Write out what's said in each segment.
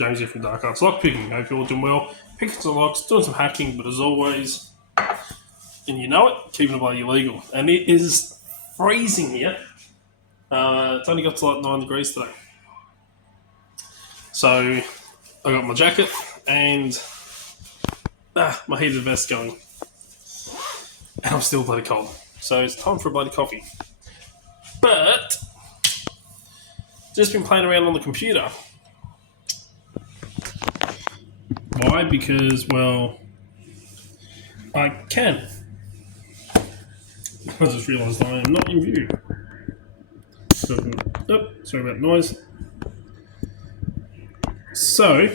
James here from Dark Arts Lockpicking. Hope you're all doing well. Picking some locks, doing some hacking, but as always, and you know it, keeping it bloody illegal. And it is freezing here. It's only got to like 9 degrees today. So I got my jacket and my heated vest going. And I'm still bloody cold. So it's time for a bloody coffee. But just been playing around on the computer. Why? Because, well, I can. I just realised I am not in view. Sorry about the noise. So,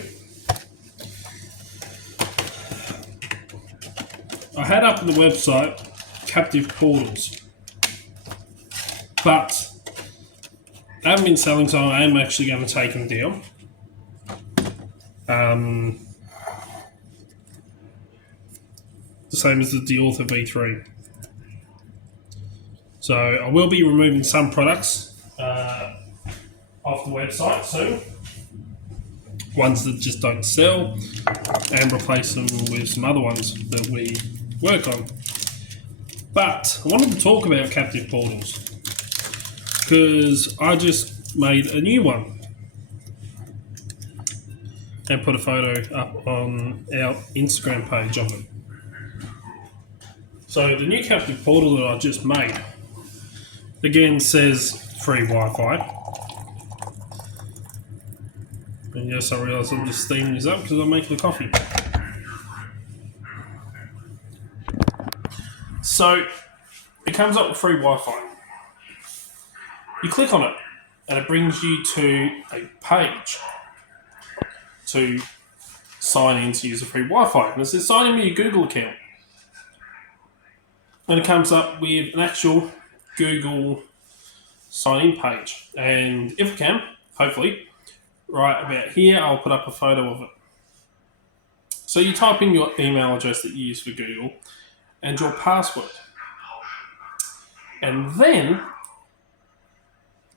I had up on the website captive portals, but I haven't been selling, so I am actually going to take them down. The same as the Author V3. So I will be removing some products off the website soon, ones that just don't sell, and replace them with some other ones that we work on. But I wanted to talk about captive portals because I just made a new one and put a photo up on our Instagram page of it. So the new captive portal that I just made, again, says free Wi-Fi. And yes, I realise I'm just steaming this up because I'm making the coffee. So it comes up with free Wi-Fi. You click on it and it brings you to a page to sign in to use a free Wi-Fi. And it says sign in with your Google account. And it comes up with an actual Google sign-in page. And if I can, hopefully, right about here, I'll put up a photo of it. So you type in your email address that you use for Google and your password. And then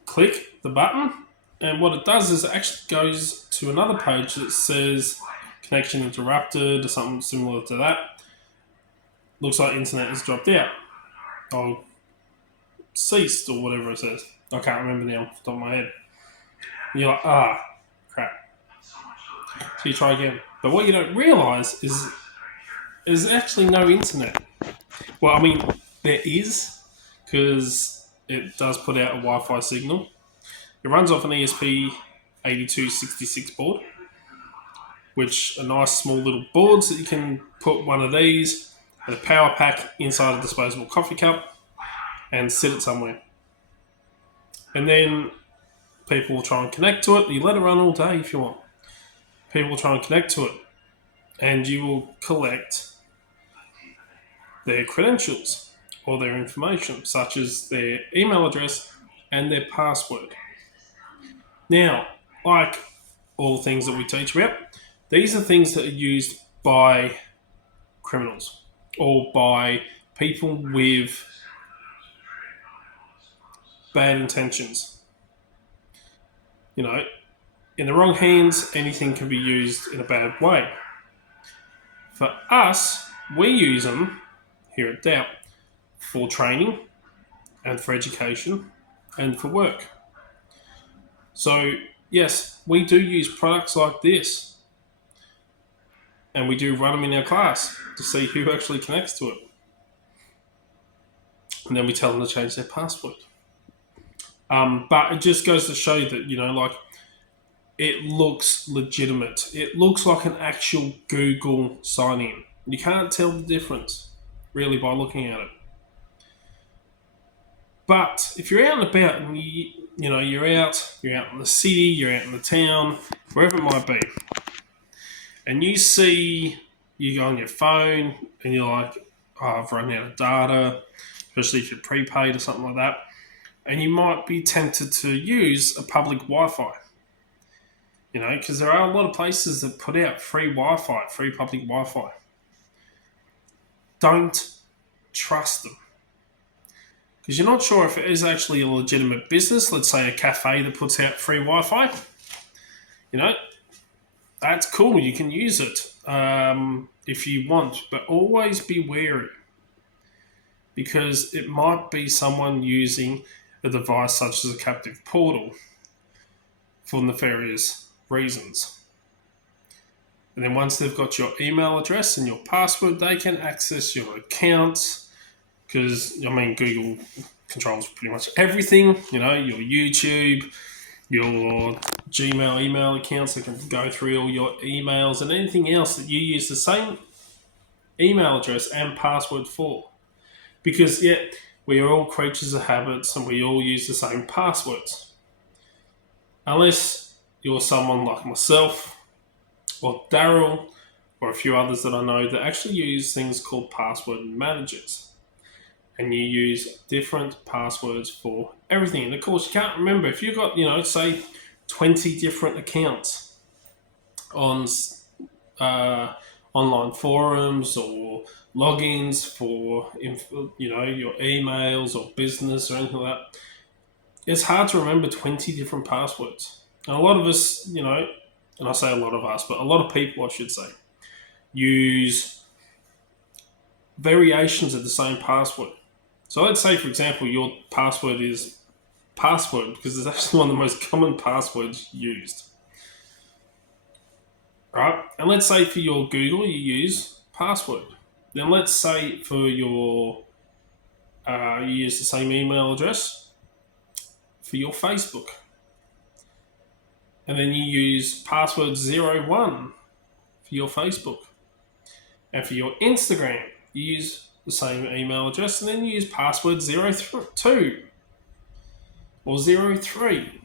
click the button. And what it does is it actually goes to another page that says connection interrupted or something similar to that. Looks like internet has dropped out or ceased or whatever it says. I can't remember now off the top of my head. And you're like, crap. So you try again. But what you don't realise is there's actually no internet. Well, I mean, there is, because it does put out a Wi-Fi signal. It runs off an ESP8266 board, which are nice small little boards that you can put one of these and a power pack inside a disposable coffee cup and sit it somewhere. And then people will try and connect to it. You let it run all day if you want. People will try and connect to it and you will collect their credentials or their information, such as their email address and their password. Now, like all things that we teach about, these are things that are used by criminals or by people with bad intentions. You know, in the wrong hands, anything can be used in a bad way. For us, we use them here at Doubt for training and for education and for work. So, yes, we do use products like this. And we do run them in our class to see who actually connects to it. And then we tell them to change their password. But it just goes to show you that, you know, like, it looks legitimate. It looks like an actual Google sign-in. You can't tell the difference, really, by looking at it. But if you're out and about and you're out in the city, you're out in the town, wherever it might be, and you go on your phone and you're like, I've run out of data, especially if you're prepaid or something like that, and you might be tempted to use a public Wi-Fi. You know, because there are a lot of places that put out free Wi-Fi, free public Wi-Fi. Don't trust them. Because you're not sure if it is actually a legitimate business, let's say a cafe that puts out free Wi-Fi. You know, That's cool. You can use it if you want, but always be wary because it might be someone using a device such as a captive portal for nefarious reasons. And then once they've got your email address and your password, they can access your accounts because, I mean, Google controls pretty much everything, your YouTube, your Gmail email accounts. They can go through all your emails and anything else that you use the same email address and password for. Because, yeah, we are all creatures of habits and we all use the same passwords. Unless you're someone like myself or Daryl or a few others that I know that actually use things called password managers. And you use different passwords for everything. And of course, you can't remember if you've got, say 20 different accounts on online forums or logins for your emails or business or anything like that. It's hard to remember 20 different passwords. And a lot of us, and I say a lot of us, but a lot of people, I should say, use variations of the same password. So let's say, for example, your password is password because it's actually one of the most common passwords used. Right? And let's say for your Google, you use password. Then let's say for your, you use the same email address for your Facebook. And then you use password 01 for your Facebook. And for your Instagram, you use the same email address and then you use password 02 or 03.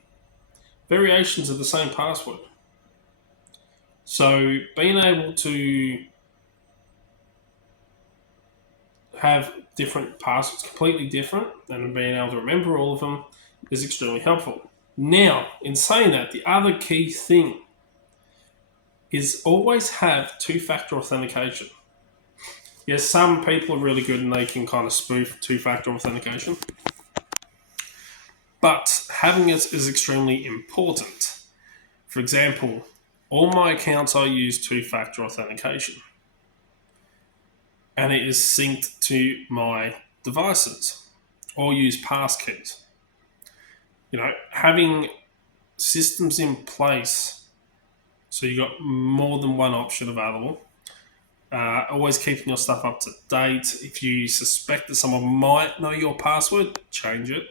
Variations of the same password. So being able to have different passwords, completely different, and being able to remember all of them is extremely helpful. Now, in saying that, the other key thing is always have two-factor authentication. Yes, some people are really good and they can kind of spoof two-factor authentication, but having it is extremely important. For example, all my accounts I use two-factor authentication, and it is synced to my devices, or use passkeys. Having systems in place so you've got more than one option available. Always keeping your stuff up to date. If you suspect that someone might know your password, change it.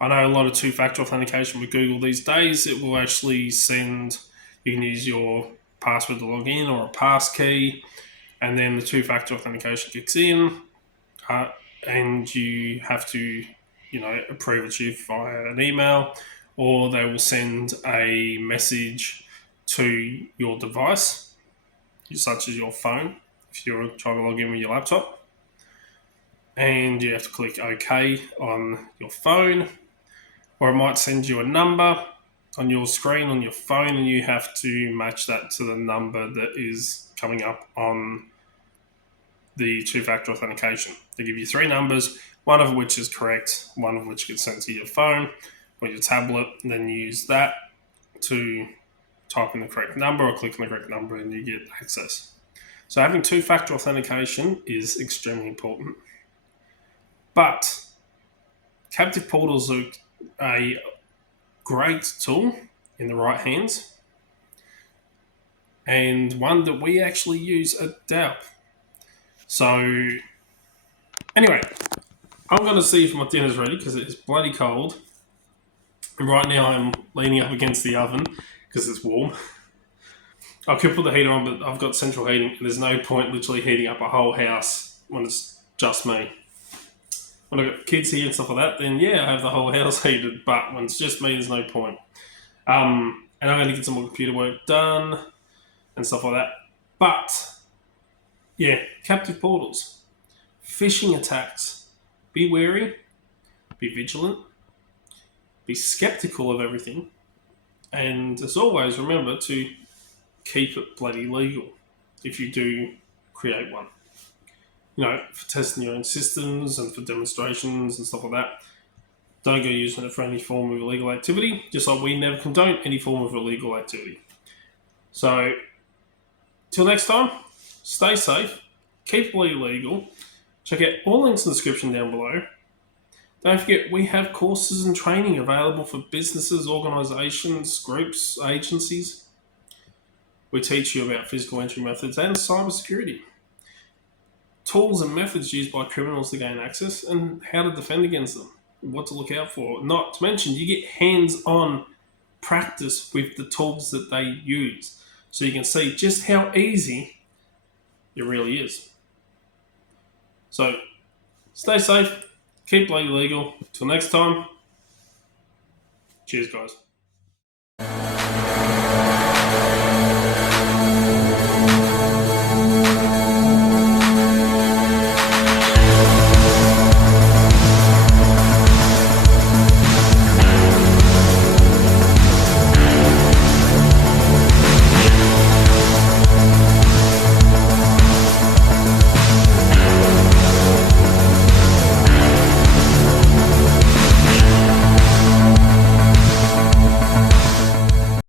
I know a lot of two-factor authentication with Google these days. It will actually send, you can use your password to log in or a passkey, and then the two-factor authentication kicks in, and you have to, approve it you via an email, or they will send a message to your device, such as your phone, if you're trying to log in with your laptop. And you have to click OK on your phone, or it might send you a number on your screen on your phone, and you have to match that to the number that is coming up on the two-factor authentication. They give you three numbers, one of which is correct, one of which gets sent to your phone or your tablet, and then you use that to type in the correct number or click on the correct number and you get access. So having two-factor authentication is extremely important. But captive portals are a great tool in the right hands, and one that we actually use at DAP. So anyway, I'm going to see if my dinner's ready because it's bloody cold. And right now I'm leaning up against the oven because it's warm. I could put the heater on, but I've got central heating, and there's no point literally heating up a whole house when it's just me. When I've got kids here and stuff like that, then yeah, I have the whole house heated, but when it's just me, there's no point. And I'm going to get some more computer work done and stuff like that. But yeah, captive portals, phishing attacks. Be wary, be vigilant, be skeptical of everything, and as always, remember to keep it bloody legal if you do create one. For testing your own systems and for demonstrations and stuff like that. Don't go using it for any form of illegal activity, just like we never condone any form of illegal activity. So, till next time, stay safe, keep it legal. Check out all links in the description down below. Don't forget, we have courses and training available for businesses, organisations, groups, agencies. We teach you about physical entry methods and cybersecurity, tools and methods used by criminals to gain access, and how to defend against them, what to look out for. Not to mention, you get hands-on practice with the tools that they use, so you can see just how easy it really is. So, stay safe, keep legal. Till next time, cheers, guys.